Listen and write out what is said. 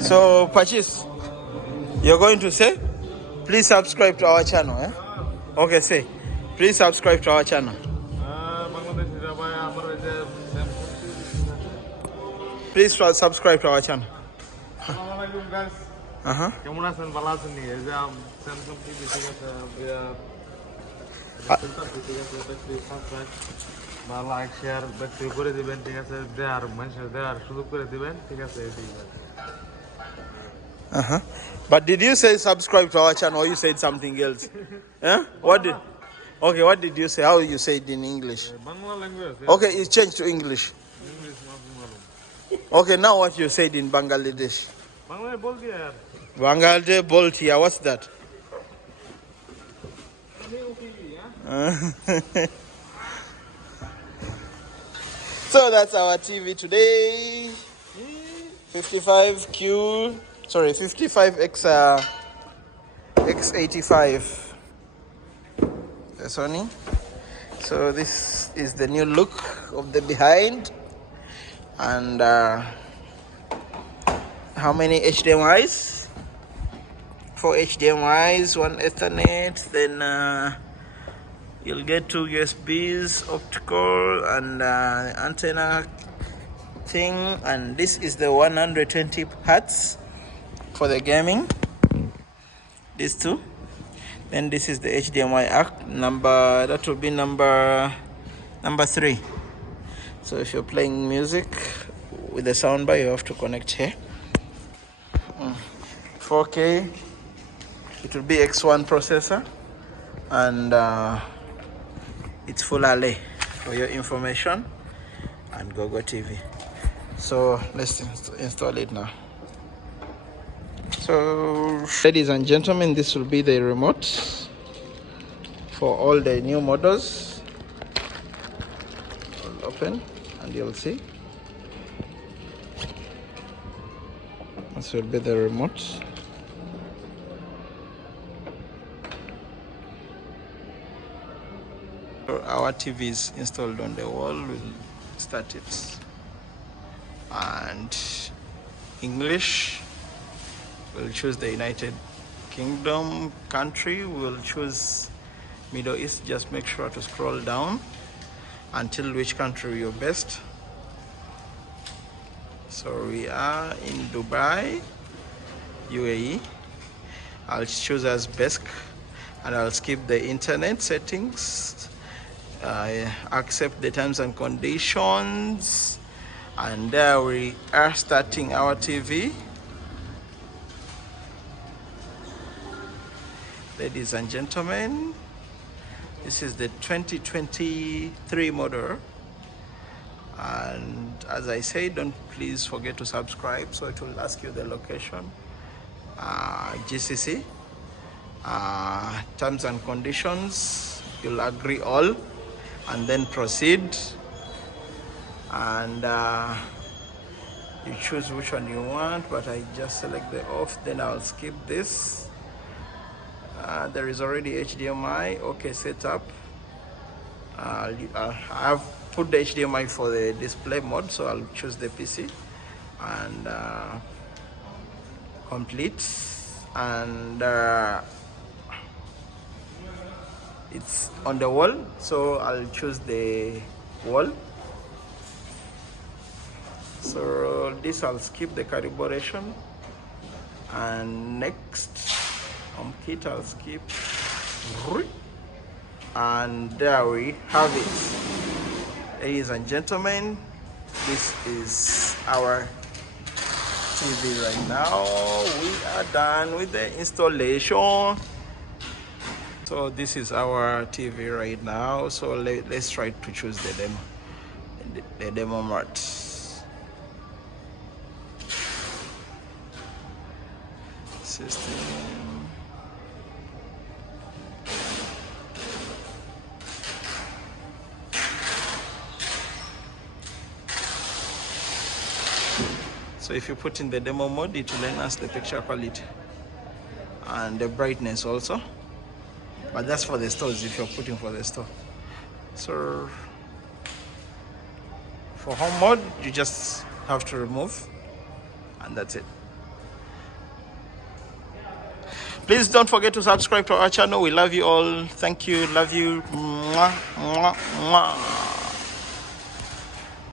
So, Pachis, you're going to say, please subscribe to our channel, eh? Okay, say, please subscribe to our channel. Please subscribe to our channel. কেমন আছেন ভালো আছেন নি এই যে Samsung TV ঠিক আছে বা লাইক শেয়ার ব্যক্তি করে দিবেন ঠিক আছে দেয়ার মানুষের দেয়ার সুযোগ করে দিবেন ঠিক আছে But did you say subscribe to our channel or you said something else? Yeah? What did? Okay, what did you say? How you say it in English? Bangla language Okay, it's changed to English. Okay, now what you said in Bangladesh? বাংলায় বল দিয়া यार Bangladesh Boltia, what's that? So that's our TV today. 55Q, sorry, 55X X85 Sony. So this is the new look of the behind, and how many HDMI's? 4 HDMI's, 1 Ethernet, then you'll get 2 USBs, optical, and antenna thing. And this is the 120 hertz for the gaming. These two. Then this is the HDMI number. That will be number 3. So if you're playing music with the soundbar, you have to connect here. 4K. It will be X1 processor, and it's full LA for your information, and GoGo TV. So let's install it now. So ladies and gentlemen, this will be the remote for all the new models. I'll open and you'll see. This will be the remote. Our TV is installed on the wall. We'll start it. And English, we'll choose the United Kingdom country. We'll choose Middle East. Just make sure to scroll down until which country you're best. So we are in Dubai, UAE. I'll choose as best, and I'll skip the internet settings. Accept the terms and conditions, and there we are starting our TV. Ladies and gentlemen, this is the 2023 model, and as I say, don't please forget to subscribe, so it will ask you the location, GCC, terms and conditions. You'll agree all and then proceed, and you choose which one you want, but I just select the off, then I'll skip this. There is already HDMI. Okay, setup. I've put the HDMI for the display mode, so I'll choose the PC and complete, and it's on the wall, so I'll choose the wall. So this I'll skip the calibration, and next kit I'll skip, and there we have it. Ladies and gentlemen, this is our TV right now. We are done with the installation. So this is our TV right now. So let's try to choose the demo mode. System. So if you put in the demo mode, it will enhance the picture quality and the brightness also. But that's for the stores, if you're putting for the store. So For home mode, you just have to remove, and that's it. Please don't forget to subscribe to our channel. We love you all. Thank you. Love you. Mwah, mwah, mwah.